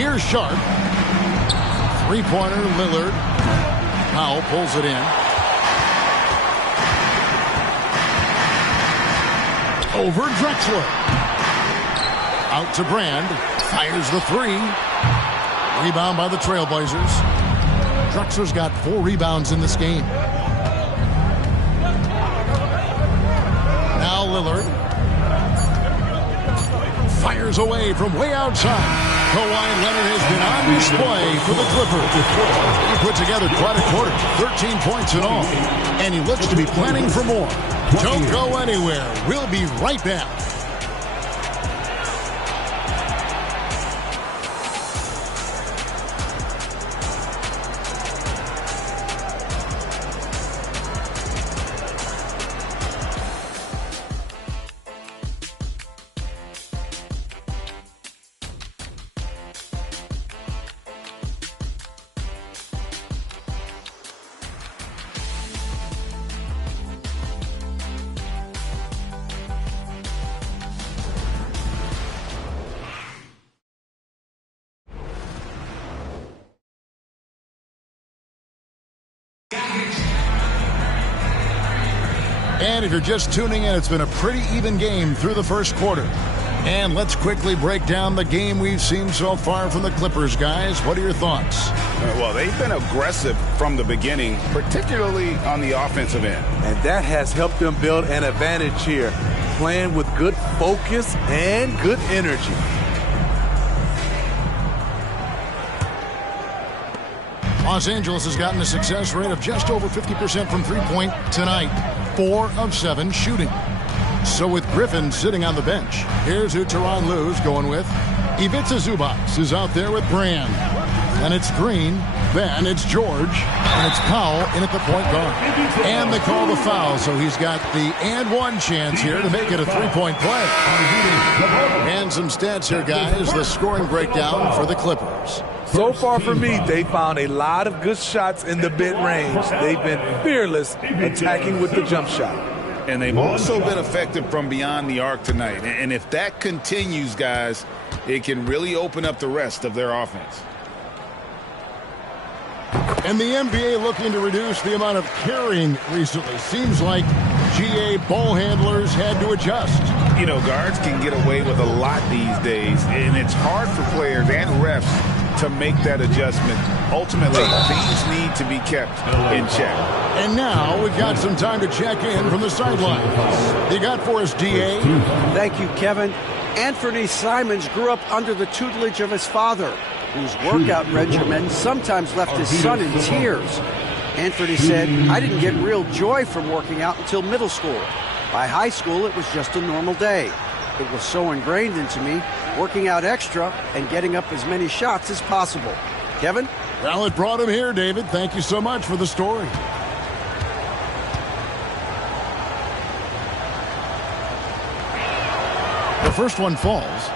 Here's Sharp. Three-pointer, Lillard. Powell pulls it in. Over Drexler. Out to Brand. Fires the three. Rebound by the Trailblazers. Drexler's got 4 rebounds in this game. Now Lillard. Fires away from way outside. Kawhi Leonard has been on display for the Clippers. He put together quite a quarter, 13 points in all, and he looks to be planning for more. Don't go anywhere. We'll be right back. And if you're just tuning in, it's been a pretty even game through the first quarter. And let's quickly break down the game we've seen so far from the Clippers, guys. What are your thoughts? Well, they've been aggressive from the beginning, particularly on the offensive end. And that has helped them build an advantage here, playing with good focus and good energy. Los Angeles has gotten a success rate of just over 50% from three-point tonight. 4 of 7 shooting. So with Griffin sitting on the bench, here's who Tyronn Lue's going with. Ivica Zubac is out there with Brand. Then it's Green. Then it's George. And it's Powell in at the point guard. And they call the foul, so he's got the and one chance here to make it a three-point play. And some stats here, guys. The scoring breakdown for the Clippers. So far for me, they found a lot of good shots in the mid-range. They've been fearless attacking with the jump shot. And they've also been effective from beyond the arc tonight. And if that continues, guys, it can really open up the rest of their offense. And the NBA looking to reduce the amount of carrying recently. Seems like GA ball handlers had to adjust. You know, guards can get away with a lot these days, and it's hard for players and refs to make that adjustment. Ultimately, things need to be kept in check. And now we've got some time to check in from the sidelines. You got for us, DA? Thank you, Kevin. Anthony Simons grew up under the tutelage of his father, whose workout regimen sometimes left his son in tears. Anthony said, "I didn't get real joy from working out until middle school. By high school, it was just a normal day. It was so ingrained into me, working out extra and getting up as many shots as possible." Kevin? Well, it brought him here, David. Thank you so much for the story. The first one falls.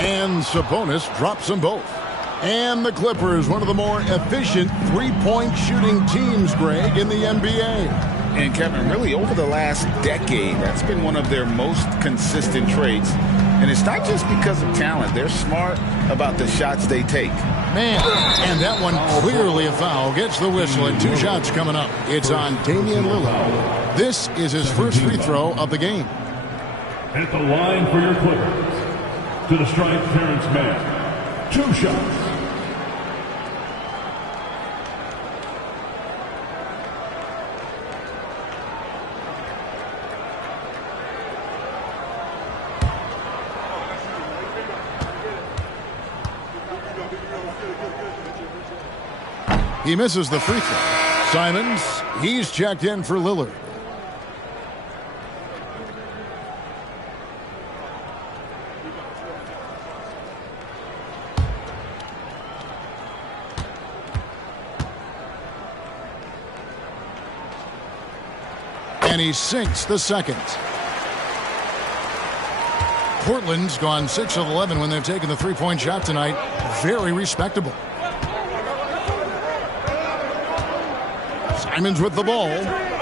And Sabonis drops them both. And the Clippers, one of the more efficient three-point shooting teams, Greg, in the NBA. And, Kevin, really over the last decade, that's been one of their most consistent traits. And it's not just because of talent. They're smart about the shots they take. Man, and that one clearly a foul. Gets the whistle, and 2 shots coming up. It's on Damian Lillard. This is his first free throw of the game. At the line for your Clippers. To the strike, Terrence Mann. 2 shots. He misses the free throw. Simons, he's checked in for Lillard. And he sinks the second. Portland's gone 6 of 11 when they've taken the three-point shot tonight. Very respectable. Simons with the ball.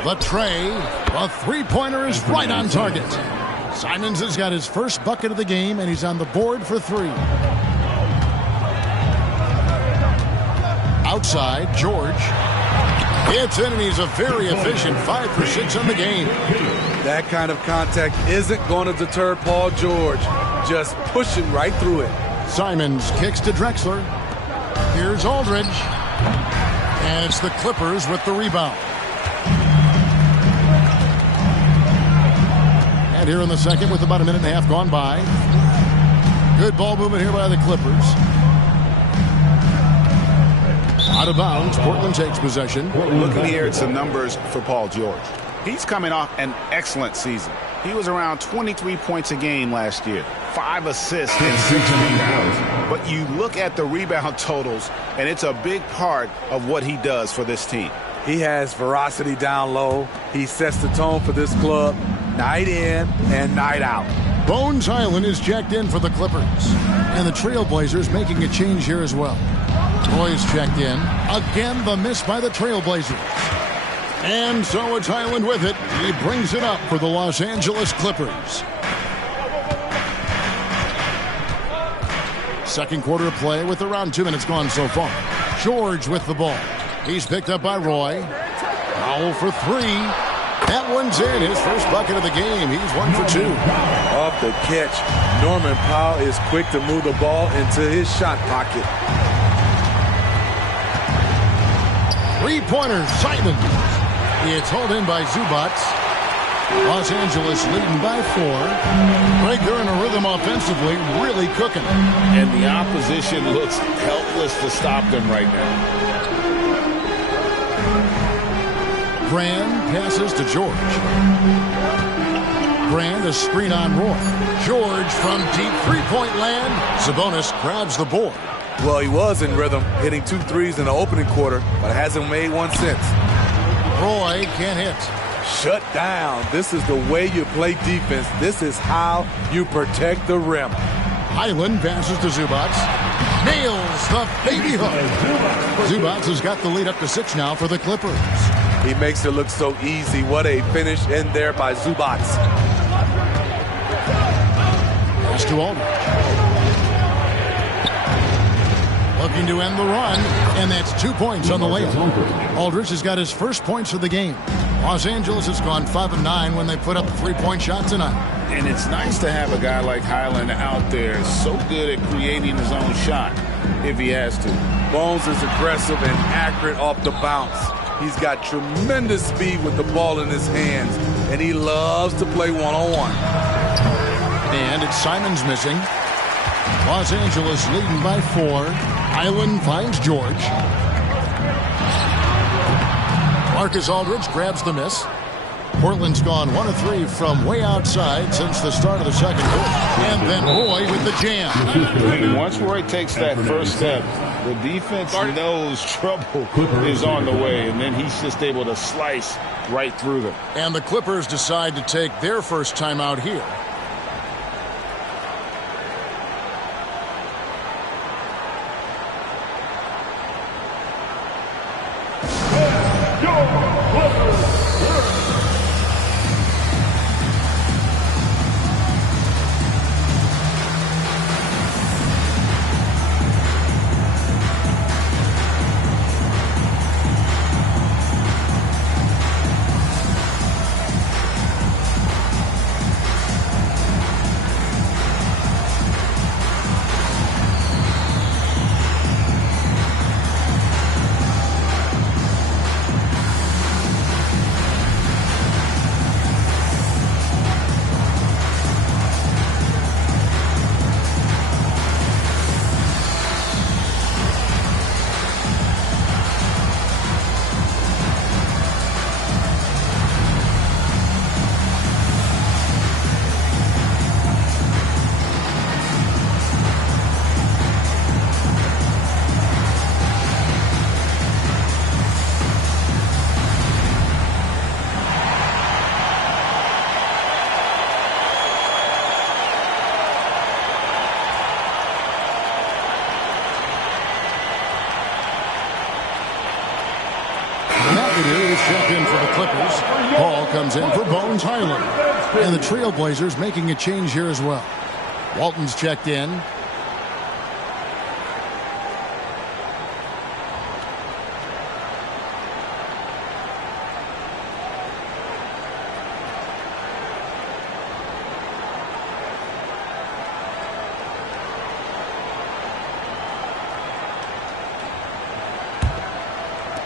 The tray. The three-pointer is right on target. Simons has got his first bucket of the game, and he's on the board for three. Outside, George. It's in, and he's a very efficient 5 for 6 on the game. That kind of contact isn't going to deter Paul George. Just pushing right through it. Simons kicks to Drexler. Here's Aldridge. And it's the Clippers with the rebound. And here in the second with about a minute and a half gone by. Good ball movement here by the Clippers. Out of bounds, Portland takes possession. Looking here at some numbers for Paul George. He's coming off an excellent season. He was around 23 points a game last year, 5 assists and 6 rebounds. But you look at the rebound totals, and it's a big part of what he does for this team. He has veracity down low. He sets the tone for this club night in and night out. Bones Highland is jacked in for the Clippers. And the Trailblazers making a change here as well. Roy's checked in. Again, the miss by the Trailblazers. And so it's Highland with it. He brings it up for the Los Angeles Clippers. Second quarter of play with around 2 minutes gone so far. George with the ball. He's picked up by Roy. Powell for three. That one's in. His first bucket of the game. He's 1 for 2. Off the catch, Norman Powell is quick to move the ball into his shot pocket. Three-pointer, Simons. It's hauled in by Zubac. Los Angeles leading by 4. Right there in a rhythm offensively, really cooking. And the opposition looks helpless to stop them right now. Brand passes to George. Brand a screen on Roy. George from deep three-point land. Sabonis grabs the board. Well, he was in rhythm, hitting 2 threes in the opening quarter, but hasn't made one since. Roy can't hit. Shut down. This is the way you play defense. This is how you protect the rim. Highland passes to Zubac. Nails the baby hook. Zubac has got the lead up to 6 now for the Clippers. He makes it look so easy. What a finish in there by Zubac. Pass to Aldridge. Looking to end the run, and that's 2 points on the layup. Aldridge has got his first points of the game. Los Angeles has gone 5 of 9 when they put up a three-point shot tonight. And it's nice to have a guy like Highland out there so good at creating his own shot if he has to. Bones is aggressive and accurate off the bounce. He's got tremendous speed with the ball in his hands, and he loves to play one-on-one. And it's Simons missing. Los Angeles leading by 4. Highland finds George. Marcus Aldridge grabs the miss. Portland's gone 1 of 3 from way outside since the start of the second quarter. And then Roy with the jam. And once Roy takes that first step, the defense knows trouble is on the way, and then he's just able to slice right through them. And the Clippers decide to take their first timeout here. checked in for the Clippers. Paul comes in for Bones Highland. And the Trailblazers making a change here as well. Walton's checked in.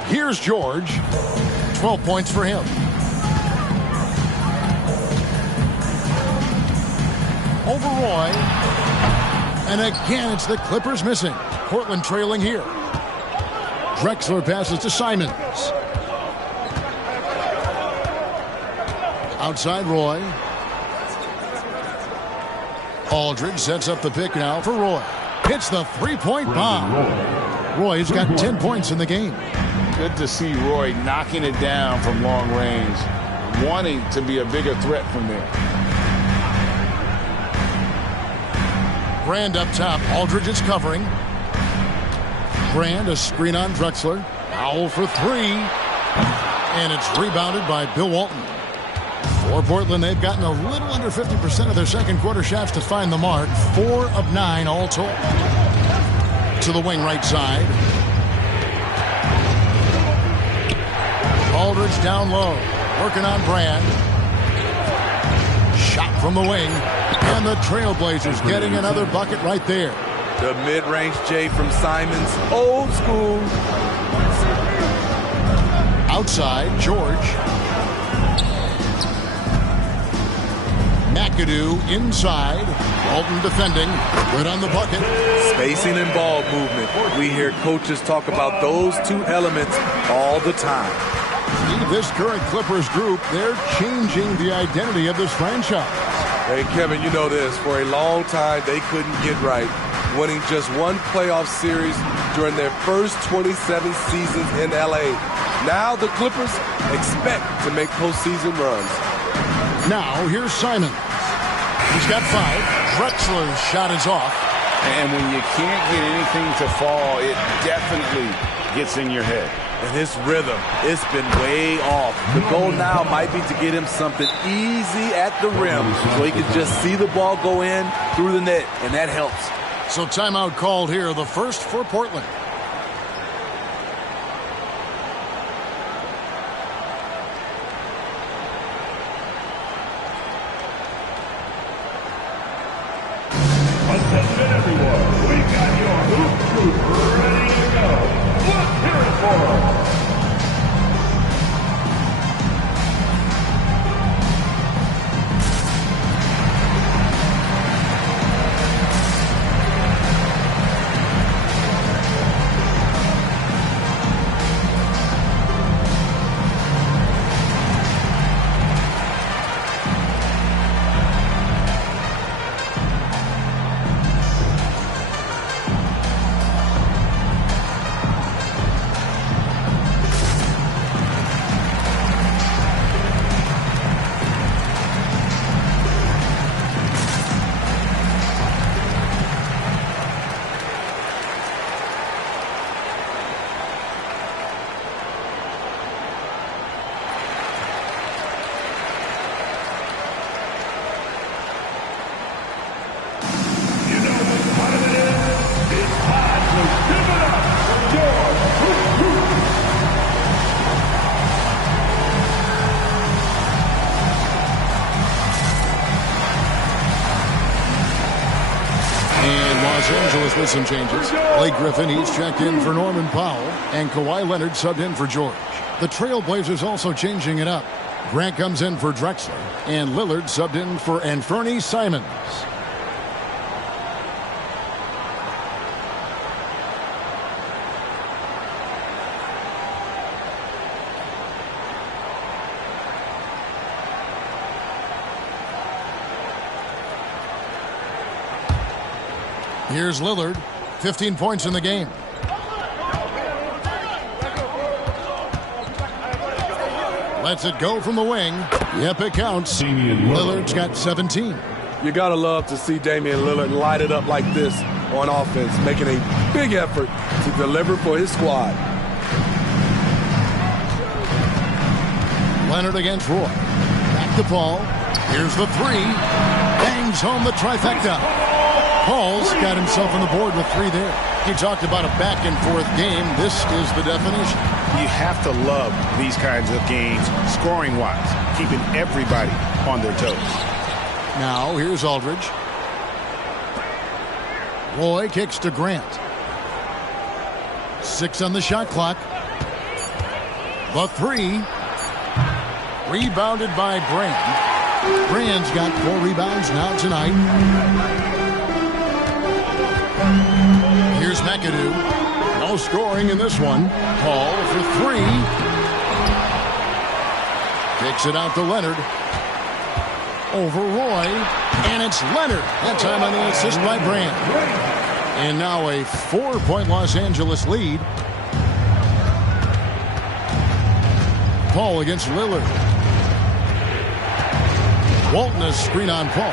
Here's George. 12 points for him. Over Roy. And again, it's the Clippers missing. Portland trailing here. Drexler passes to Simons. Outside Roy. Aldridge sets up the pick now for Roy. Hits the three-point bomb. Roy's got 10 points in the game. Good to see Roy knocking it down from long range, wanting to be a bigger threat from there. Brand up top. Aldridge is covering. Brand, a screen on Drexler. Foul for three. And it's rebounded by Bill Walton. For Portland, they've gotten a little under 50% of their second quarter shots to find the mark. 4 of 9 all told. To the wing right side. Aldridge down low. Working on Brand. Shot from the wing. And the Trailblazers getting another bucket right there. The mid-range J from Simons. Old school. Outside, George. McAdoo inside. Walton defending. Good on the bucket. Spacing and ball movement. We hear coaches talk about those two elements all the time. This current Clippers group, they're changing the identity of this franchise. Hey, Kevin, you know this. For a long time, they couldn't get right, winning just one playoff series during their first 27 seasons in LA. Now the Clippers expect to make postseason runs. Now, here's Simons. He's got 5. Drexler's shot is off. And when you can't get anything to fall, it definitely gets in your head. And his rhythm, it's been way off. The goal now might be to get him something easy at the rim so he can just see the ball go in through the net, and that helps. So timeout called here, the first for Portland. Attention everyone, we got your hoop troop ready to go. Let's hear it for them. Los Angeles with some changes. Blake Griffin, he's checked in for Norman Powell, and Kawhi Leonard subbed in for George. The Trailblazers also changing it up. Grant comes in for Drexler, and Lillard subbed in for Anthony Simons. Here's Lillard, 15 points in the game. Lets it go from the wing. Yep, it counts. Lillard's got 17. You got to love to see Damian Lillard light it up like this on offense, making a big effort to deliver for his squad. Leonard against Roy. Back to Paul. Here's the three. Bangs home the trifecta. Paul's got himself on the board with 3 there. He talked about a back-and-forth game. This is the definition. You have to love these kinds of games, scoring-wise, keeping everybody on their toes. Now, here's Aldridge. Roy kicks to Grant. 6 on the shot clock. The three. Rebounded by Brand. Brand's got 4 rebounds now tonight. Here's McAdoo. No scoring in this one. Paul for 3. Kicks it out to Leonard. Over Roy. And it's Leonard. That time on the assist by Brand. And now a 4-point Los Angeles lead. Paul against Lillard. Walton a screen on Paul.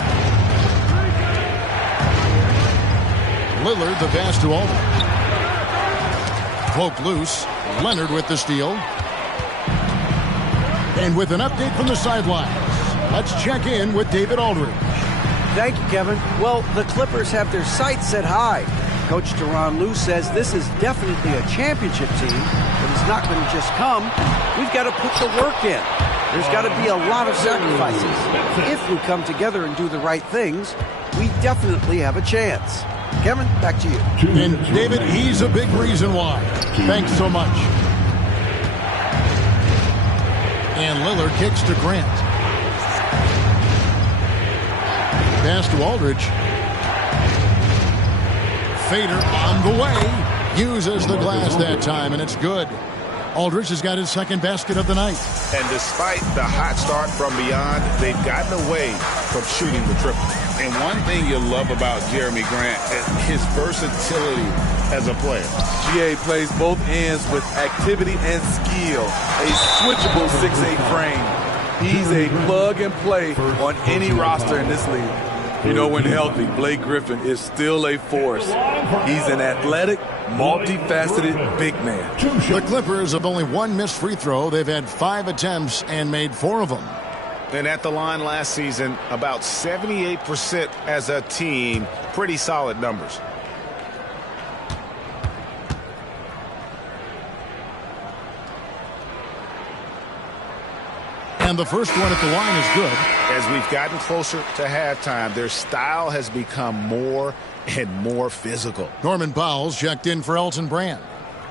Lillard the pass to Aldridge. Poke loose. Leonard with the steal. And with an update from the sidelines, let's check in with David Aldridge. Thank you, Kevin. Well, the Clippers have their sights set high. Coach Tyronn Lue says this is definitely a championship team, but it's not going to just come. We've got to put the work in. There's got to be a lot of sacrifices. If we come together and do the right things, we definitely have a chance. Kevin, back to you. And David, he's a big reason why. Thanks so much. And Lillard kicks to Grant. Pass to Aldridge. Fader on the way. Uses the glass that time, and it's good. Aldridge has got his second basket of the night. And despite the hot start from beyond, they've gotten away from shooting the triple. And one thing you love about Jeremy Grant is his versatility as a player. GA plays both ends with activity and skill. A switchable 6'8" frame. He's a plug and play on any roster in this league. You know, when healthy, Blake Griffin is still a force. He's an athletic, multifaceted big man. The Clippers have only 1 missed free throw. They've had 5 attempts and made 4 of them. And at the line last season, about 78% as a team. Pretty solid numbers. And the first one at the line is good. As we've gotten closer to halftime, their style has become more and more physical. Norman Powell's checked in for Elton Brand.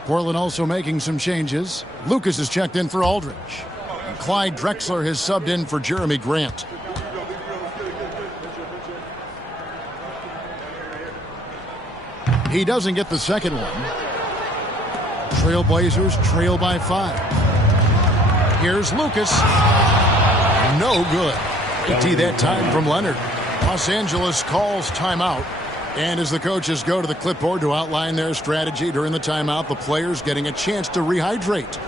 Portland also making some changes. Lucas is checked in for Aldridge. And Clyde Drexler has subbed in for Jeremy Grant. He doesn't get the second one. Trailblazers trail by 5. Here's Lucas. No good. 80 that time from Leonard. Los Angeles calls timeout. And as the coaches go to the clipboard to outline their strategy during the timeout, the players getting a chance to rehydrate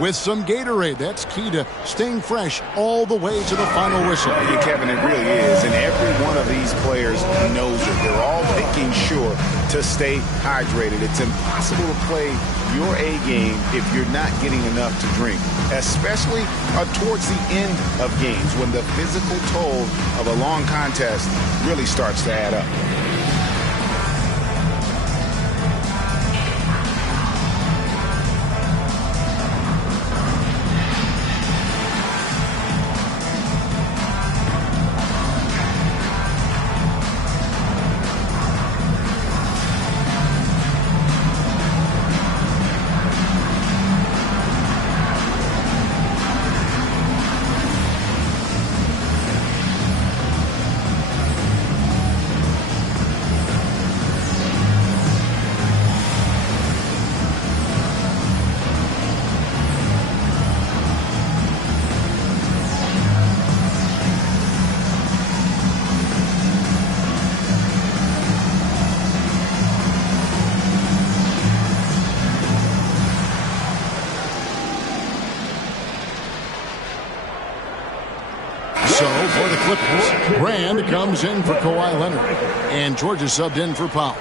with some Gatorade. That's key to staying fresh all the way to the final whistle. Yeah, Kevin, it really is. And every one of these players knows it. They're all making sure to stay hydrated. It's impossible to play your A game if you're not getting enough to drink, especially towards the end of games when the physical toll of a long contest really starts to add up. So for the Clippers, Brand comes in for Kawhi Leonard. And George is subbed in for Powell.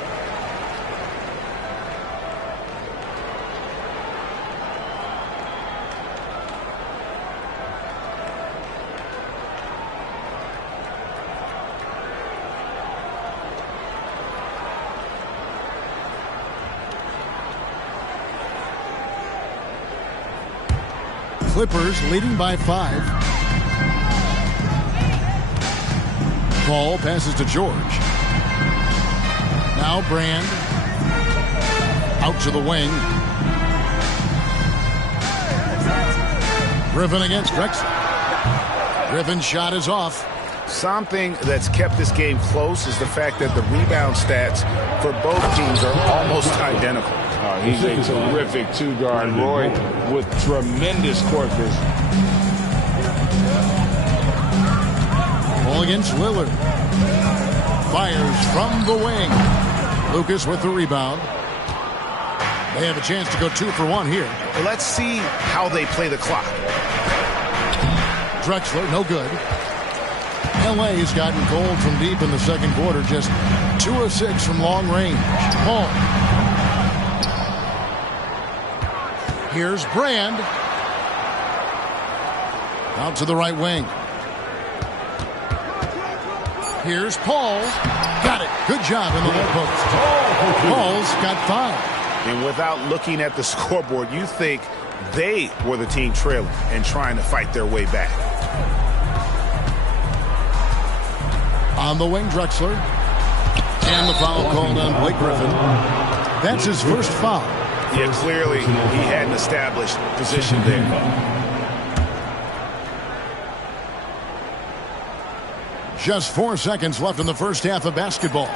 Clippers leading by 5. Paul passes to George. Now Brand. Out to the wing. Griffin against Drexler. Griffin's shot is off. Something that's kept this game close is the fact that the rebound stats for both teams are almost identical. He's a terrific two-guard, Roy, with tremendous court vision. Ball against Lillard. Fires from the wing. Lucas with the rebound. They have a chance to go 2 for 1 here. Let's see how they play the clock. Drexler, no good. LA has gotten cold from deep in the second quarter. Just 2 of 6 from long range. Paul. Here's Brand. Out to the right wing. Here's Paul. Got it. Good job in the low post. Paul's got 5. And without looking at the scoreboard, you think they were the team trailing and trying to fight their way back. On the wing, Drexler. And the foul called on Blake Griffin. That's his first foul. Yeah, clearly he had an established position there. Just 4 seconds left in the first half of basketball.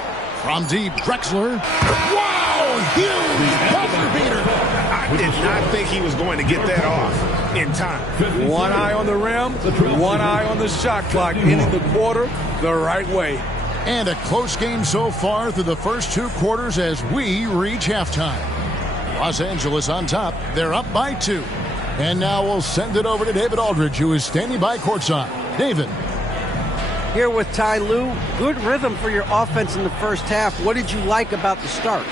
From deep, Drexler. Wow! Huge buzzer beater. I did not think he was going to get that off in time. One eye on the rim, one eye on the shot clock, ending the quarter the right way. And a close game so far through the first 2 quarters as we reach halftime. Los Angeles on top. They're up by 2. And now we'll send it over to David Aldridge, who is standing by courtside. David. Here with Ty Lue. Good rhythm for your offense in the first half. What did you like about the start?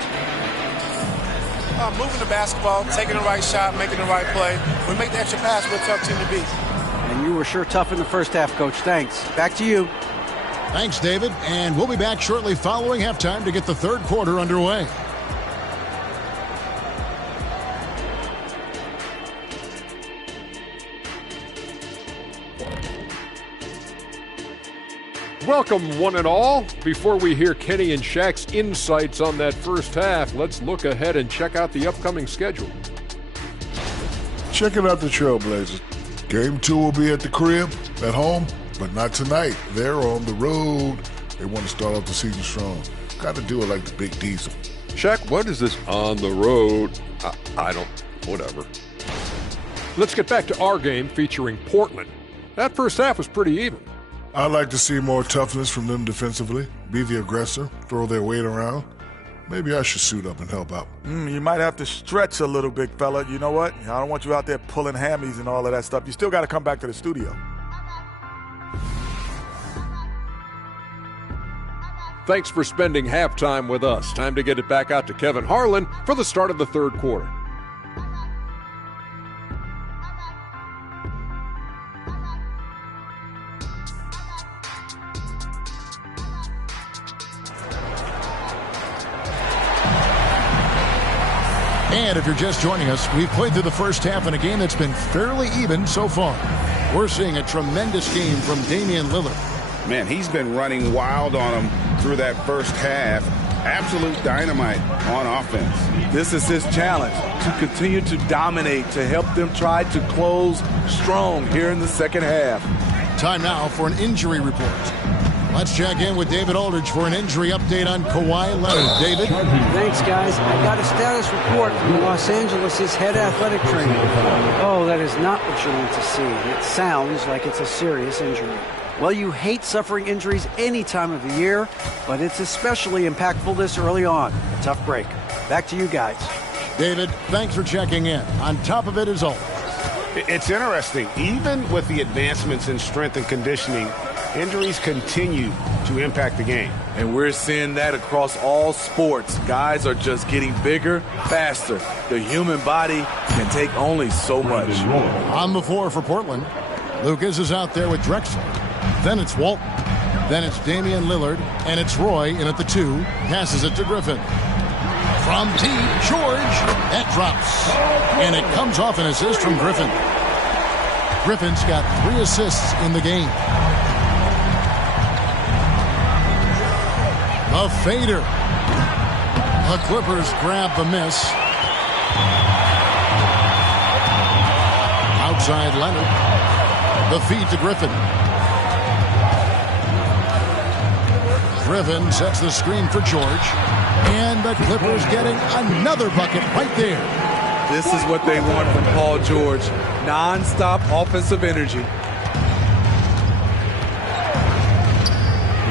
Moving the basketball, taking the right shot, making the right play. We make the extra pass, we're a tough team to beat. And you were sure tough in the first half, Coach. Thanks. Back to you. Thanks, David. And we'll be back shortly following halftime to get the third quarter underway. Welcome, one and all. Before we hear Kenny and Shaq's insights on that first half, let's look ahead and check out the upcoming schedule. Checking out the Trailblazers. Game 2 will be at the crib, at home, but not tonight. They're on the road. They want to start off the season strong. Got to do it like the Big Diesel. Shaq, what is this on the road? Whatever. Let's get back to our game featuring Portland. That first half was pretty even. I'd like to see more toughness from them defensively, be the aggressor, throw their weight around. Maybe I should suit up and help out. You might have to stretch a little, big fella. You know what? I don't want you out there pulling hammies and all of that stuff. You still got to come back to the studio. Thanks for spending halftime with us. Time to get it back out to Kevin Harlan for the start of the third quarter. And if you're just joining us, we've played through the first half in a game that's been fairly even so far. We're seeing a tremendous game from Damian Lillard. Man, he's been running wild on him through that first half. Absolute dynamite on offense. This is his challenge, to continue to dominate, to help them try to close strong here in the second half. Time now for an injury report. Let's check in with David Aldridge for an injury update on Kawhi Leonard. David? Thanks, guys. I got a status report from Los Angeles' head athletic trainer. Oh, that is not what you want to see. It sounds like it's a serious injury. Well, you hate suffering injuries any time of the year, but it's especially impactful this early on. A tough break. Back to you guys. David, thanks for checking in. On top of it is always. It's interesting. Even with the advancements in strength and conditioning, injuries continue to impact the game. And we're seeing that across all sports. Guys are just getting bigger, faster. The human body can take only so much. On the floor for Portland, Lucas is out there with Drexler. Then it's Walton. Then it's Damian Lillard. And it's Roy in at the 2. Passes it to Griffin. From deep, George. That drops. And it comes off an assist from Griffin. Griffin's got 3 assists in the game. The fader. The Clippers grab the miss. Outside Leonard. The feed to Griffin. Griffin sets the screen for George. And the Clippers getting another bucket right there. This is what they want from Paul George. Non-stop offensive energy.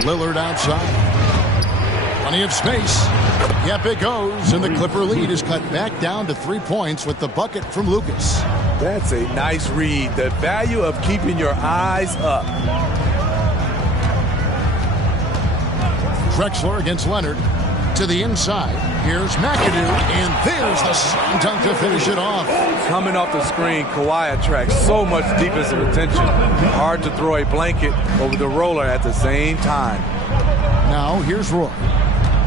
Lillard outside. Plenty of space. Yep, it goes. And the Clipper lead is cut back down to 3 points with the bucket from Lucas. That's a nice read. The value of keeping your eyes up. Drexler against Leonard. To the inside. Here's McAdoo. And there's the slam dunk to finish it off. Coming off the screen, Kawhi attracts so much defensive attention. Hard to throw a blanket over the roller at the same time. Now here's Roy.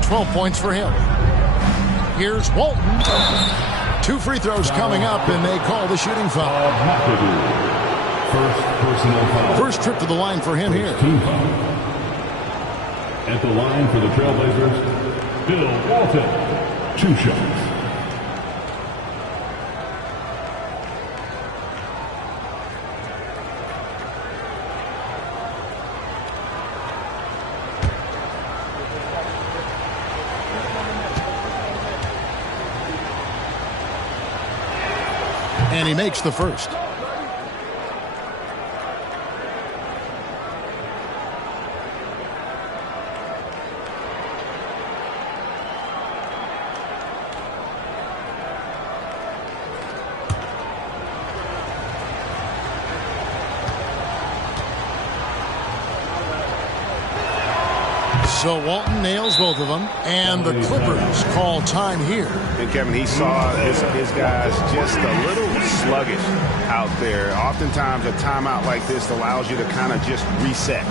12 points for him. Here's Walton. 2 free throws coming up, and they call the shooting foul. First personal foul. First trip to the line for him here. At the line for the Trailblazers, Bill Walton. 2 shots. And he makes the first. So Walton nails both of them, and the Clippers call time here. And Kevin, he saw his guys just a little sluggish out there. Oftentimes a timeout like this allows you to kind of just reset.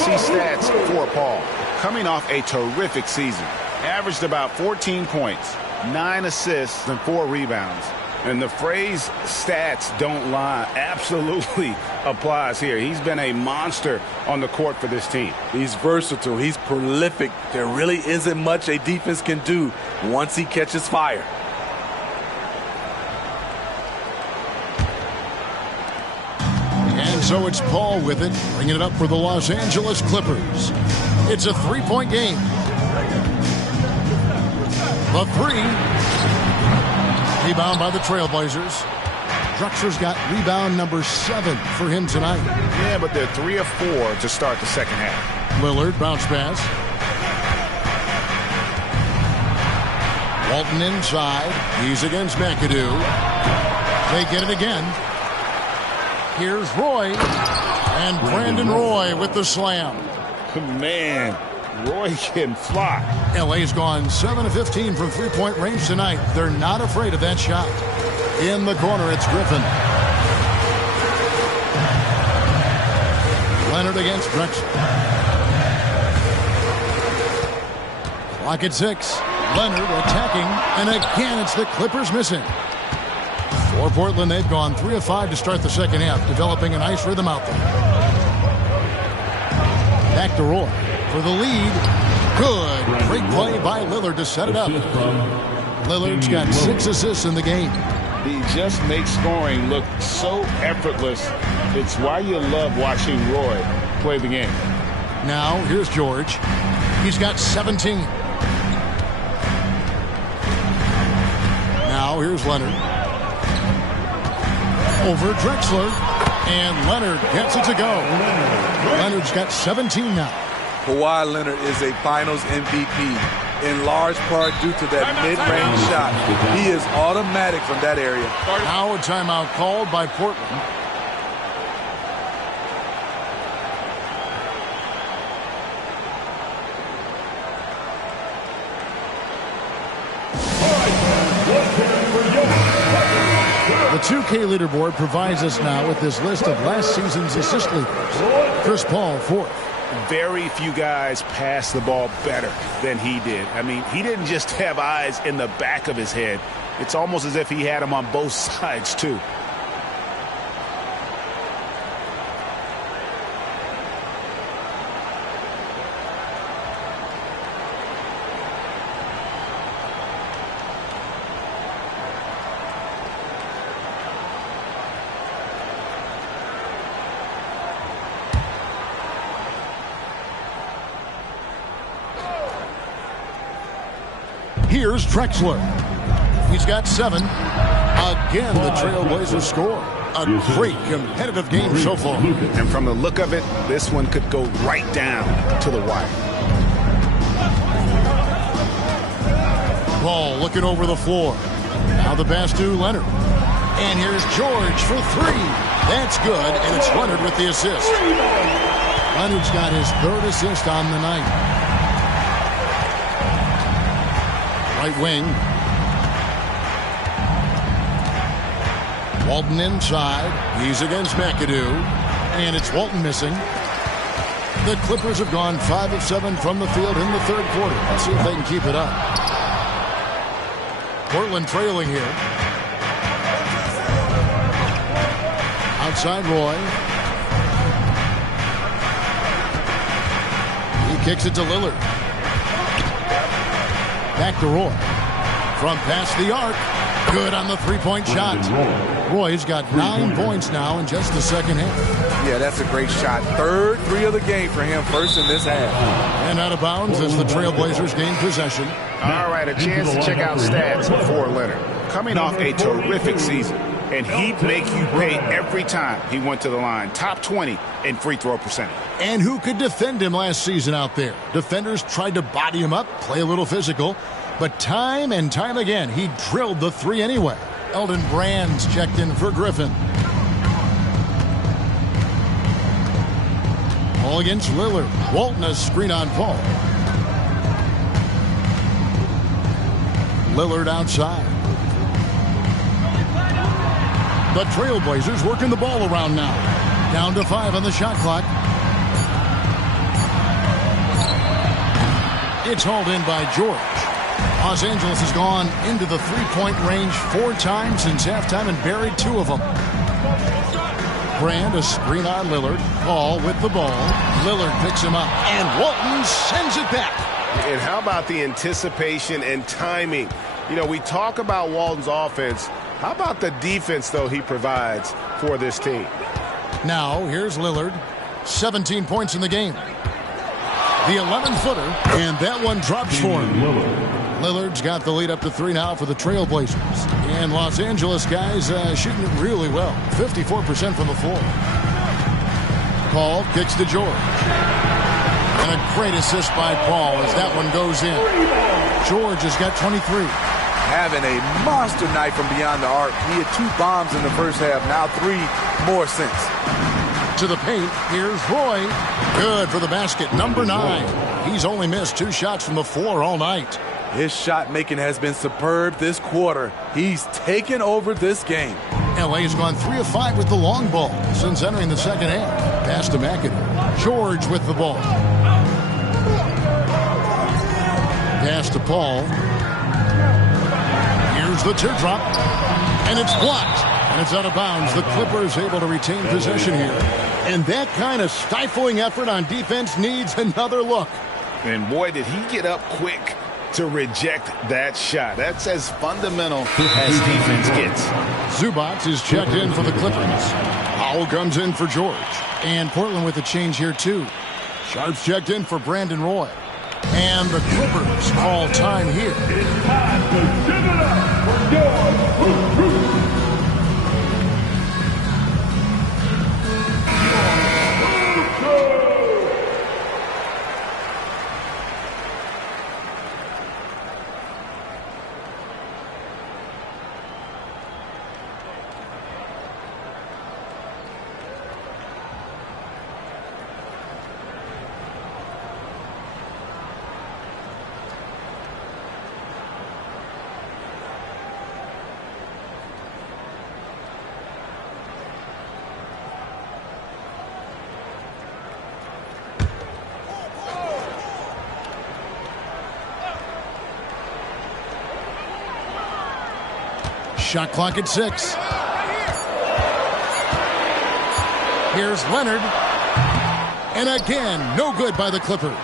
Stats for Paul. Coming off a terrific season. Averaged about 14 points, 9 assists, and 4 rebounds. And the phrase stats don't lie absolutely applies here. He's been a monster on the court for this team. He's versatile. He's prolific. There really isn't much a defense can do once he catches fire. So it's Paul with it, bringing it up for the Los Angeles Clippers. It's a 3-point game. The 3. Rebound by the Trailblazers. Drexler's got rebound number 7 for him tonight. Yeah, but they're 3 of 4 to start the second half. Lillard, bounce pass. Walton inside. He's against McAdoo. They get it again. Here's Roy, and Brandon Roy with the slam. Man, Roy can fly. LA's gone 7 of 15 from 3-point range tonight. They're not afraid of that shot. In the corner, it's Griffin. Leonard against Drexler. Clock at 6. Leonard attacking, and again it's the Clippers missing. For Portland, they've gone 3 of 5 to start the second half, developing a nice rhythm out there. Back to Roy for the lead. Good. Great play by Lillard to set it up. Lillard's got 6 assists in the game. He just makes scoring look so effortless. It's why you love watching Roy play the game. Now, here's George. He's got 17. Now, here's Leonard. Over Drexler, and Leonard gets it to go. Leonard's got 17 now. Kawhi Leonard is a Finals MVP. in large part due to that mid-range shot. He is automatic from that area. Now a timeout called by Portland. The 2K leaderboard provides us now with this list of last season's assist leaders. Chris Paul, fourth. Very few guys pass the ball better than he did. I mean, he didn't just have eyes in the back of his head. It's almost as if he had them on both sides, too. Here's Drexler. He's got 7. Again, the Trailblazers score. A great competitive game so far. And from the look of it, this one could go right down to the wire. Ball looking over the floor. Now the pass to Leonard. And here's George for 3. That's good, and it's Leonard with the assist. Leonard's got his 3rd assist on the night. Right wing. Walton inside. He's against McAdoo. And it's Walton missing. The Clippers have gone 5 of 7 from the field in the 3rd quarter. Let's see if they can keep it up. Portland trailing here. Outside Roy. He kicks it to Lillard. Back to Roy. From past the arc. Good on the three-point shot. Roy's got 9 points now in just the second half. Yeah, that's a great shot. 3rd 3 of the game for him, first in this half. And out of bounds as the Trailblazers gain possession. All right, a chance to check out stats for Leonard. Coming off a terrific season, and he'd make you pay every time he went to the line. Top 20 in free throw percentage. And who could defend him last season out there? Defenders tried to body him up, play a little physical, but time and time again, he drilled the 3 anyway. Elton Brand's checked in for Griffin. Ball against Lillard. Walton a screen on Paul. Lillard outside. The Trailblazers working the ball around now. Down to 5 on the shot clock. It's hauled in by George. Los Angeles has gone into the three-point range 4 times since halftime and buried 2 of them. Brand a screen on Lillard. Paul with the ball. Lillard picks him up, and Walton sends it back. And how about the anticipation and timing? You know, we talk about Walton's offense. How about the defense, though, he provides for this team? Now, here's Lillard. 17 points in the game. The 11-footer, and that one drops for him. Lillard's got the lead up to 3 now for the Trailblazers. And Los Angeles guys shooting it really well. 54% from the floor. Paul kicks to George. And a great assist by Paul as that one goes in. George has got 23. Having a monster night from beyond the arc. He had 2 bombs in the first half, now 3 more since. To the paint, here's Roy. Good for the basket, number 9. He's only missed 2 shots from the floor all night. His shot making has been superb this quarter. He's taken over this game. LA's gone 3 of 5 with the long ball since entering the second half. Pass to McAdoo. George with the ball. Pass to Paul. Here's the teardrop. And it's blocked. And it's out of bounds. The Clippers able to retain possession here. And that kind of stifling effort on defense needs another look. And boy, did he get up quick to reject that shot. That's as fundamental as defense gets. Zubac is checked in for the Clippers. Powell comes in for George. And Portland with a change here, too. Sharp's checked in for Brandon Roy. And the Clippers call time here. It's time to give it up for George. Shot clock at 6. Here's Leonard. And again, no good by the Clippers.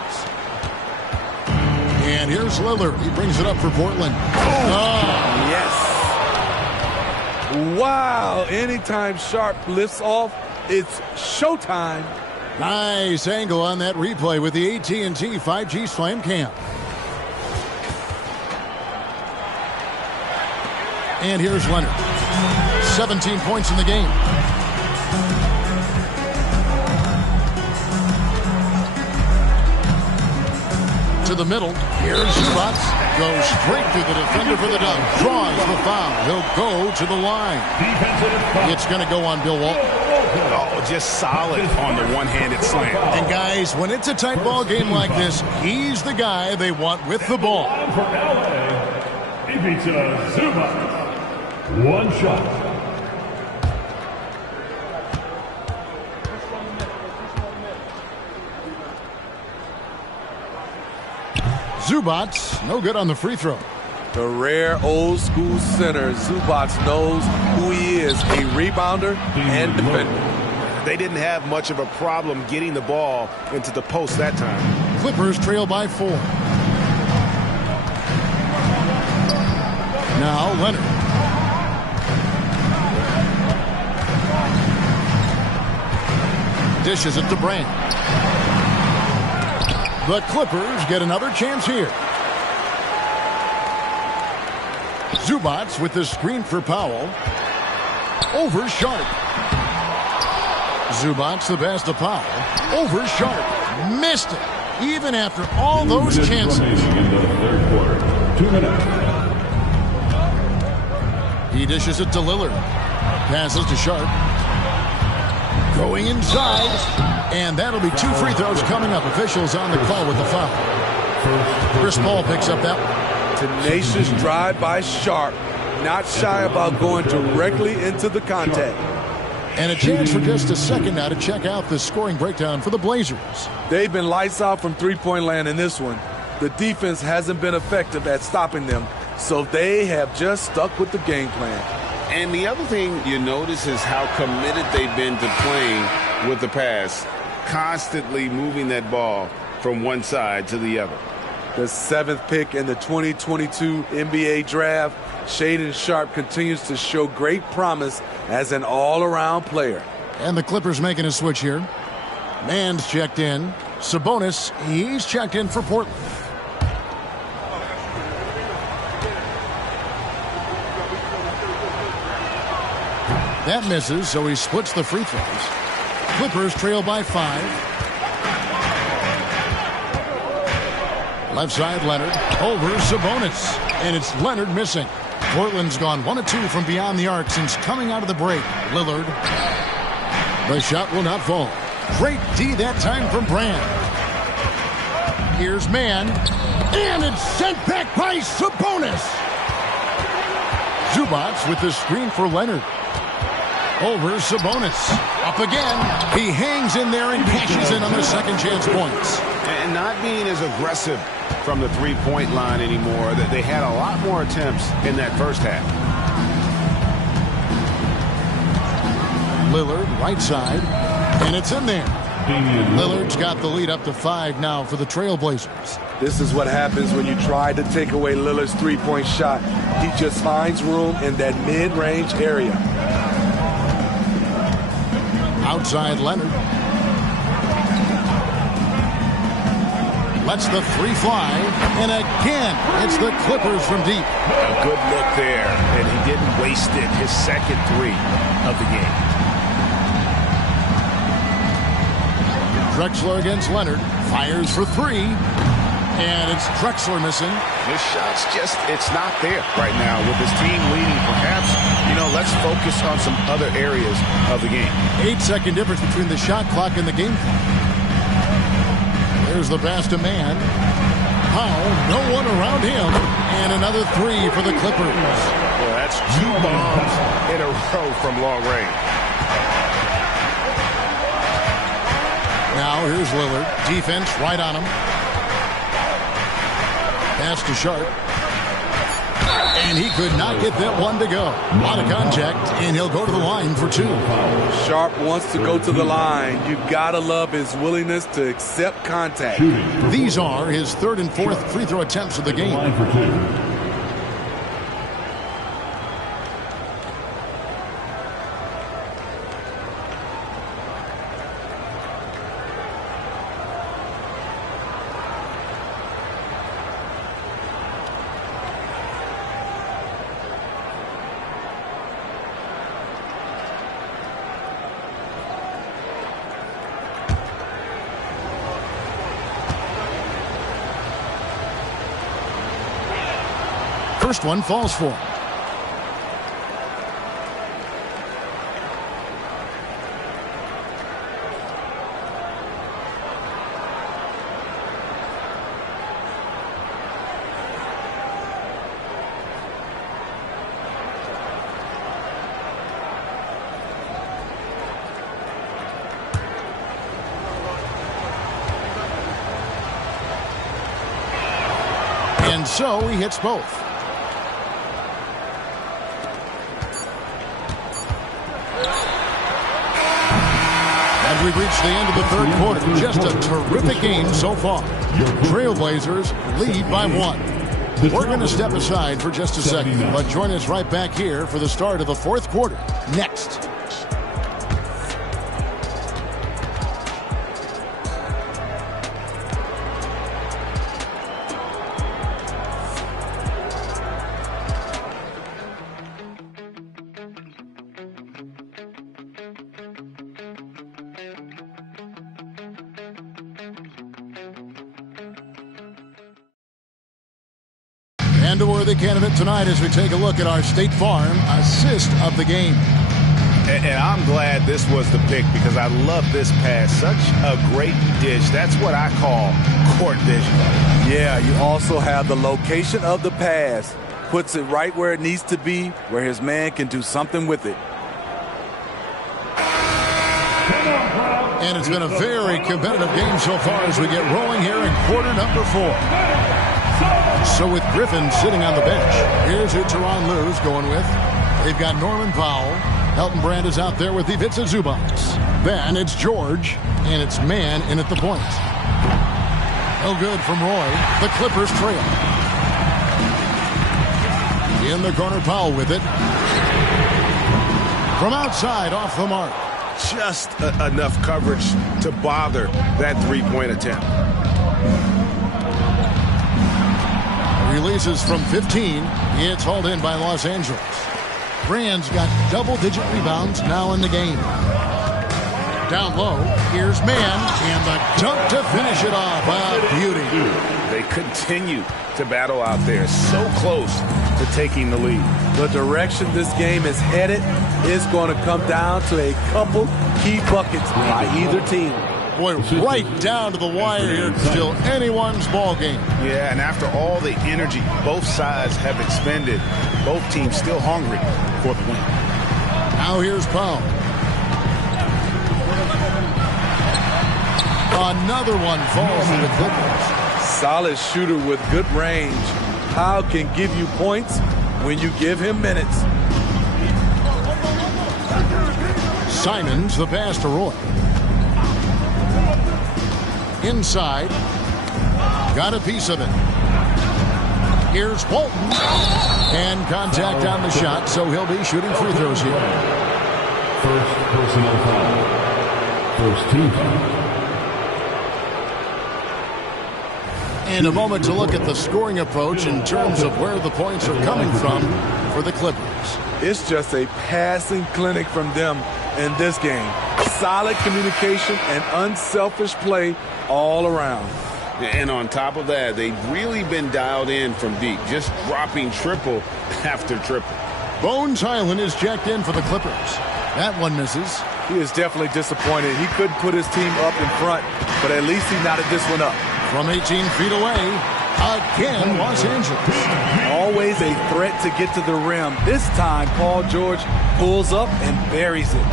And here's Lillard. He brings it up for Portland. Yes. Wow. Anytime Sharp lifts off, it's showtime. Nice angle on that replay with the AT&T 5G Slam Cam. And here's Leonard. 17 points in the game. To the middle. Here's Zubac. Goes straight through the defender for the dunk. Draws the foul. He'll go to the line. It's going to go on Bill Walton. Oh, just solid on the one-handed slam. And guys, when it's a tight ball game like this, he's the guy they want with the ball. For LA, he beats Zubac. One shot. Zubac, no good on the free throw. The rare old school center, Zubac knows who he is, a rebounder and defender. They didn't have much of a problem getting the ball into the post that time. Clippers trail by 4. Now Leonard. Dishes it to Brand. The Clippers get another chance here. Zubac with the screen for Powell. Over Sharp. Zubac the pass to Powell. Over Sharp. Missed it. Even after all those chances. In the third quarter. 2 minutes. He dishes it to Lillard. Passes to Sharp. Going inside. And that'll be 2 free throws coming up. Officials on the call with the foul. Chris Paul picks up that one. Tenacious drive by Sharp. Not shy about going directly into the contact. And a chance for just a second now to check out the scoring breakdown for the Blazers. They've been lights out from three-point land in this one. The defense hasn't been effective at stopping them, so they have just stuck with the game plan. And the other thing you notice is how committed they've been to playing with the pass, constantly moving that ball from one side to the other. The 7th pick in the 2022 NBA draft, Shaedon Sharp continues to show great promise as an all-around player. And the Clippers making a switch here. Mann's checked in. Sabonis, he's checked in for Portland. That misses, so he splits the free throws. Clippers trail by 5. Left side, Leonard. Over Sabonis. And it's Leonard missing. Portland's gone 1 of 2 from beyond the arc since coming out of the break. Lillard. The shot will not fall. Great D that time from Brand. Here's Mann. And it's sent back by Sabonis. Zubac with the screen for Leonard. Over Sabonis. Up again. He hangs in there and cashes in on their second chance points. And not being as aggressive from the three-point line anymore. They had a lot more attempts in that first half. Lillard, right side. And it's in there. Lillard's got the lead up to 5 now for the Trailblazers. This is what happens when you try to take away Lillard's three-point shot. He just finds room in that mid-range area. Outside Leonard. Lets the 3 fly. And again, it's the Clippers from deep. A good look there, and he didn't waste it. His second 3 of the game. Drexler against Leonard. Fires for 3. And it's Drexler missing. His shot's just, it's not there right now with his team leading. Perhaps, let's focus on some other areas of the game. 8-second difference between the shot clock and the game clock. There's the pass to Mann. Powell, no one around him. And another 3 for the Clippers. Well, that's 2 bombs in a row from long range. Now here's Lillard. Defense right on him. Pass to Sharp. And he could not get that one to go. A lot of contact, and he'll go to the line for 2. Sharp wants to go to the line. You gotta love his willingness to accept contact. These are his 3rd and 4th free throw attempts of the game. Line for 2. First one falls for him. And so he hits both. We've reached the end of the 3rd quarter. Just a terrific game so far. Trailblazers lead by 1. We're going to step aside for just a second, but join us right back here for the start of the 4th quarter next. And a worthy candidate tonight as we take a look at our State Farm assist of the game. And I'm glad this was the pick because I love this pass. Such a great dish. That's what I call court vision. Yeah, you also have the location of the pass. Puts it right where it needs to be, where his man can do something with it. And it's been a very competitive game so far as we get rolling here in quarter number 4. So with Griffin sitting on the bench, here's who Tyronn Lue's going with. They've got Norman Powell. Helton Brand is out there with Ivica Zubac. Then it's George, and it's man in at the point. No good from Roy. The Clippers trail. In the corner, Powell with it. From outside, off the mark. Just enough coverage to bother that three-point attempt. Releases from 15. It's hauled in by Los Angeles. Brand's got double-digit rebounds now in the game. Down low, here's man, and the dunk to finish it off. A beauty. They continue to battle out there, so close to taking the lead. The direction this game is headed is going to come down to a couple key buckets by either team. Boy, right down to the wire here. It's still anyone's ball game. Yeah, and after all the energy both sides have expended, both teams still hungry for the win. Now here's Powell. Another one falls to the Clippers. Solid shooter with good range. Powell can give you points when you give him minutes. Simons, the pass to Roy. Inside. Got a piece of it. Here's Walton. And contact on the shot, so he'll be shooting free throws here. First personal foul. First team foul. And a moment to look at the scoring approach in terms of where the points are coming from for the Clippers. It's just a passing clinic from them in this game. Solid communication and unselfish play all around. And on top of that, they've really been dialed in from deep, just dropping triple after triple. Bones Highland is jacked in for the Clippers. That one misses. He is definitely disappointed. He couldn't put his team up in front, but at least he knotted this one up. From 18 feet away, again, Los Angeles. Always a threat to get to the rim. This time, Paul George pulls up and buries it.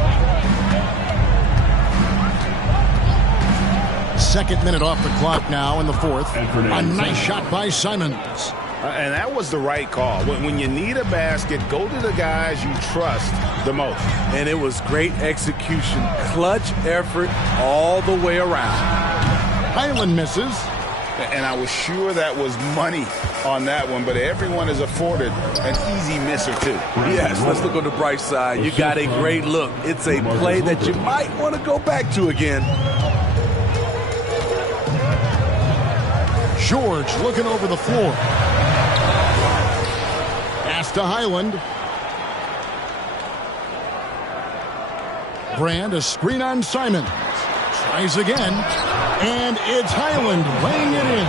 Second minute off the clock now in the fourth. A nice shot by Simons. And that was the right call. When you need a basket, go to the guys you trust the most. And it was great execution. Clutch effort all the way around. Highland misses. And I was sure that was money on that one, but everyone is afforded an easy miss or two. Yes, let's look on the bright side. You got a great look. It's a play that you might want to go back to again. George looking over the floor. Pass to Highland. Brand, a screen on Simons. Tries again. And it's Highland laying it in.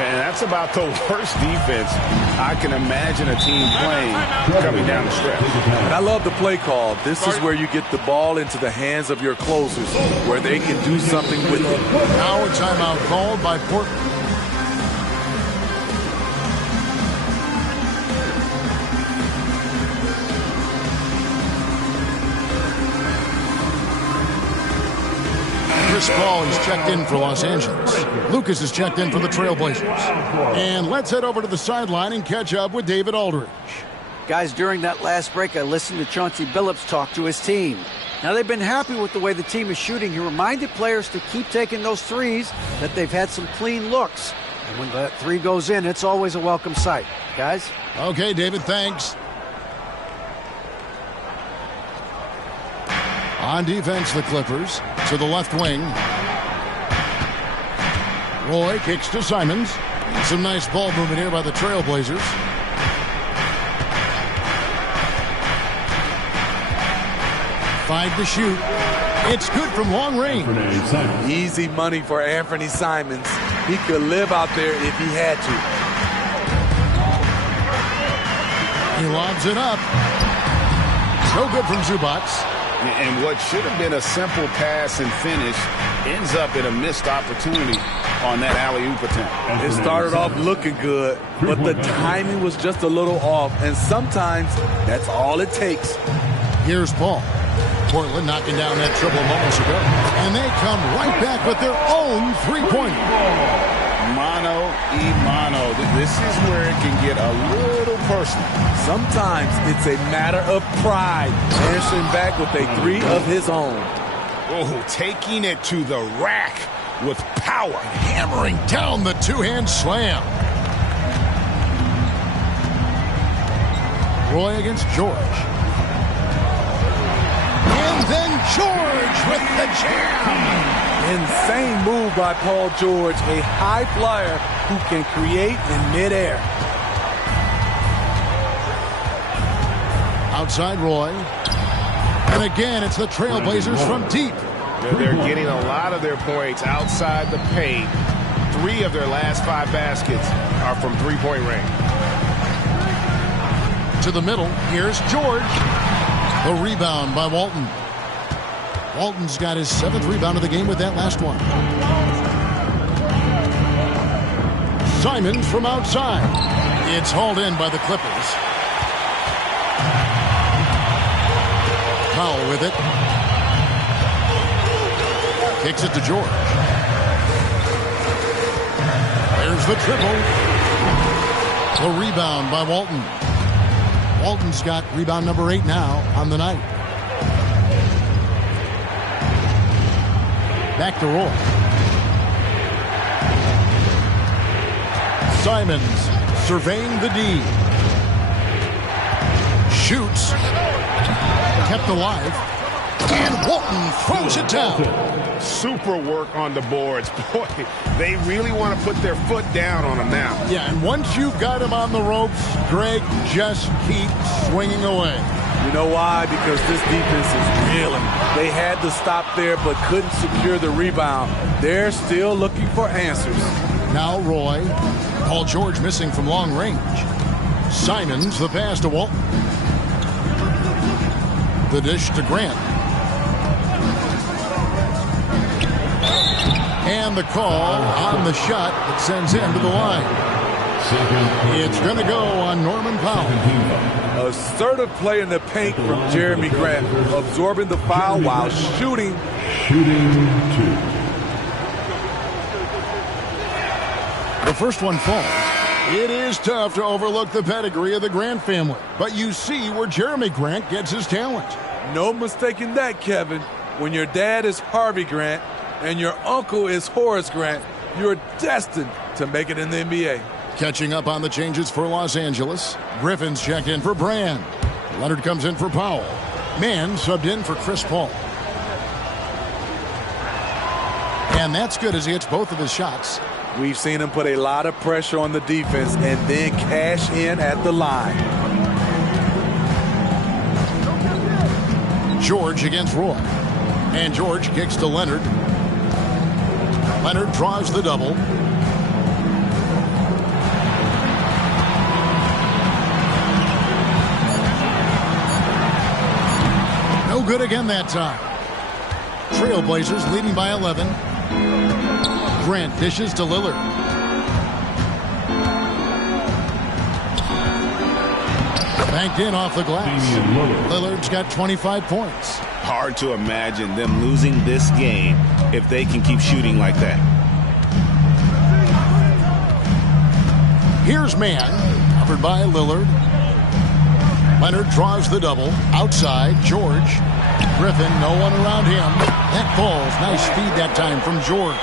And that's about the worst defense I can imagine a team playing coming down the stretch. And I love the play call. This is where you get the ball into the hands of your closers, where they can do something with it. Now a timeout called by Portland. Chris Paul is checked in for Los Angeles. Lucas is checked in for the Trailblazers. And let's head over to the sideline and catch up with David Aldridge. Guys, during that last break, I listened to Chauncey Billups talk to his team. Now, they've been happy with the way the team is shooting. He reminded players to keep taking those threes, that they've had some clean looks. And when that three goes in, it's always a welcome sight. Guys? Okay, David, thanks. On defense, the Clippers to the left wing. Roy kicks to Simons. Some nice ball movement here by the Trailblazers. Five to shoot. It's good from long range. Easy money for Anthony Simons. He could live out there if he had to. He lobs it up. No good from Zubats. And what should have been a simple pass and finish ends up in a missed opportunity on that alley-oop attempt. It started off looking good, but the timing was just a little off, and sometimes that's all it takes. Here's Paul. Portland knocking down that triple moments ago. And they come right back with their own three-pointer. Mano y mano. This is where it can get a little personal. Sometimes it's a matter of pride, answering back with a three of his own. Oh, taking it to the rack with power. Hammering down the two-hand slam. Roy against George. And then George with the jam. Insane move by Paul George, a high flyer who can create in midair. Outside Roy. And again, it's the Trailblazers from deep. They're getting a lot of their points outside the paint. 3 of their last 5 baskets are from three-point range. To the middle, here's George. The rebound by Walton. Walton's got his 7th rebound of the game with that last one. Simons from outside. It's hauled in by the Clippers. Powell with it. Kicks it to George. There's the triple. The rebound by Walton. Walton's got rebound number 8 now on the night. Back to Roy. Simons surveying the D. Shoots. Kept alive. And Walton throws it down. Super work on the boards. Boy, they really want to put their foot down on him now. Yeah, and once you've got him on the ropes, Greg, just keep swinging away. You know why? Because this defense is reeling. They had to stop there but couldn't secure the rebound. They're still looking for answers. Now Roy. Paul George missing from long range. Simons the pass to Walton. The dish to Grant. And the call on the shot that sends him to the line. It's going to go on Norman Powell. Assertive play in the paint from Jeremy Grant, absorbing the foul while shooting. The first one falls. It is tough to overlook the pedigree of the Grant family, but you see where Jeremy Grant gets his talent. No mistaking that, Kevin. When your dad is Harvey Grant and your uncle is Horace Grant, you're destined to make it in the NBA. Catching up on the changes for Los Angeles. Griffin's checked in for Brand. Leonard comes in for Powell. Mann subbed in for Chris Paul. And that's good as he hits both of his shots. We've seen him put a lot of pressure on the defense and then cash in at the line. George against Roy. And George kicks to Leonard. Leonard draws the double. No good again that time. Trailblazers leading by 11. Grant dishes to Lillard. Banked in off the glass. Lillard's got 25 points. Hard to imagine them losing this game if they can keep shooting like that. Here's Mann, covered by Lillard. Leonard draws the double. Outside, George. Griffin, no one around him. That falls. Nice feed that time from George.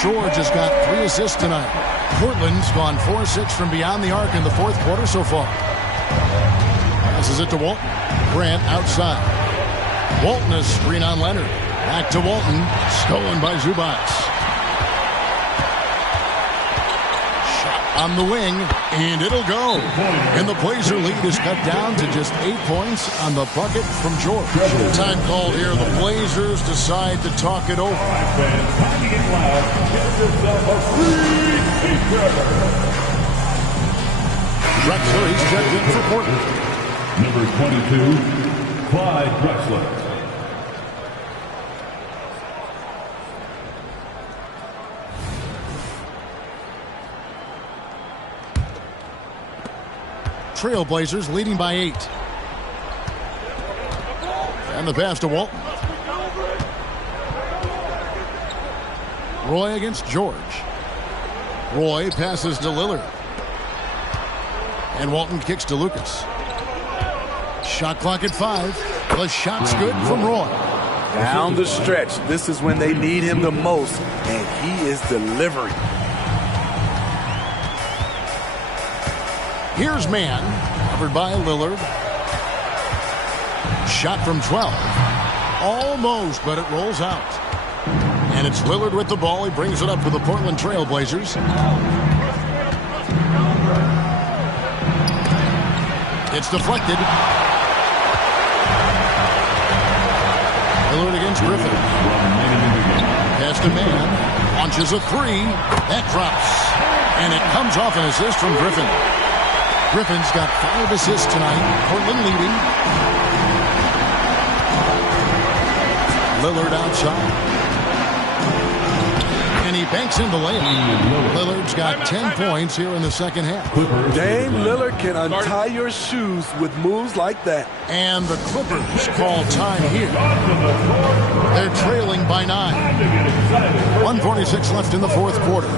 George has got 3 assists tonight. Portland's gone 4-6 from beyond the arc in the fourth quarter so far. Passes it to Walton. Grant outside. Walton is screen on Leonard. Back to Walton. Stolen by Zubac. Shot on the wing, and it'll go. And the Blazer lead is cut down to just 8 points on the bucket from George. Time called here. The Blazers decide to talk it over. Drexler, he's checked in for Portland. Number 22, Clyde Drexler. Trailblazers leading by 8. And the pass to Walton. Roy against George. Roy passes to Lillard. And Walton kicks to Lucas. Shot clock at 5. The shot's good from Roy. Down the stretch, this is when they need him the most, and he is delivering. Here's Mann, covered by Lillard. Shot from 12. Almost, but it rolls out. And it's Lillard with the ball. He brings it up for the Portland Trailblazers. It's deflected. Lillard against Griffin. Pass to Mann. Launches a 3. That drops. And it comes off an assist from Griffin. Griffin's got 5 assists tonight. Portland leading. Lillard outside. And he banks in the layup. Lillard's got 10 points here in the second half. Dame Lillard can untie your shoes with moves like that. And the Clippers call time here. They're trailing by 9. 1:46 left in the fourth quarter.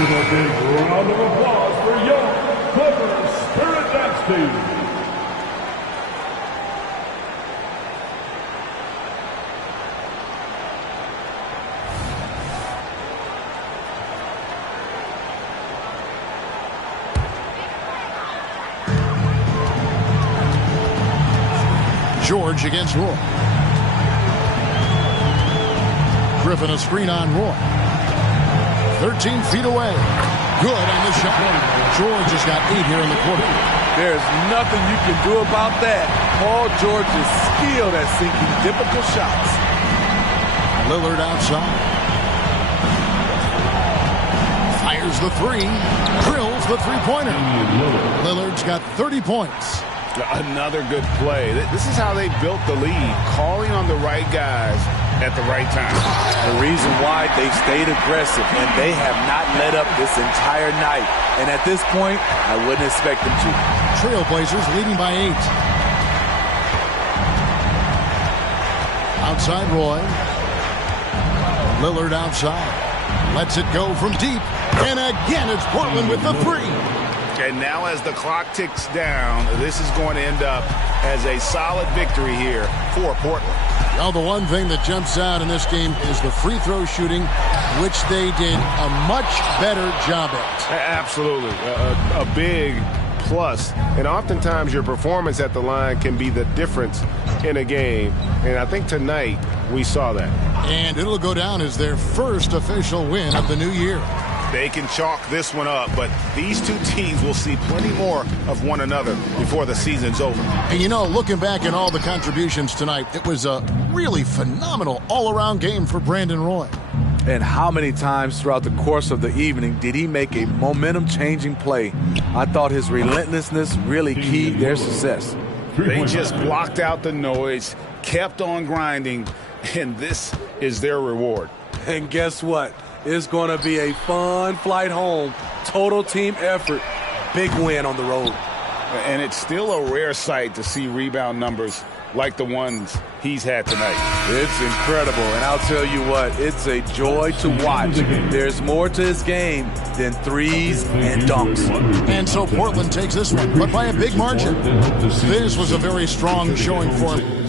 With a big round of applause for young Clippers Spirit Dance Team. George against Roy. Griffin a screen on Roy. 13 feet away. Good on the shot. George has got 8 here in the quarter. There's nothing you can do about that. Paul George is skilled at sinking difficult shots. Lillard outside. Fires the 3. Drills the three-pointer. Lillard's got 30 points. Another good play. This is how they built the lead, calling on the right guys at the right time. The reason why they've stayed aggressive, and they have not let up this entire night. And at this point, I wouldn't expect them to. Trailblazers leading by 8. Outside Roy. Lillard outside. Lets it go from deep. And again, it's Portland with the three. And now as the clock ticks down, this is going to end up as a solid victory here for Portland. Well, the one thing that jumps out in this game is the free throw shooting, which they did a much better job at. Absolutely. A big plus. And oftentimes your performance at the line can be the difference in a game. And I think tonight we saw that. And it'll go down as their first official win of the new year. They can chalk this one up, but these two teams will see plenty more of one another before the season's over. And you know, looking back at all the contributions tonight, it was a really phenomenal all-around game for Brandon Roy. And how many times throughout the course of the evening did he make a momentum-changing play? I thought his relentlessness really keyed their success. They just blocked out the noise, kept on grinding, and this is their reward. And guess what? It's going to be a fun flight home. Total team effort. Big win on the road. And it's still a rare sight to see rebound numbers like the ones he's had tonight. It's incredible. And I'll tell you what, it's a joy to watch. There's more to his game than threes and dunks. And so Portland takes this one, but by a big margin. This was a very strong showing for him.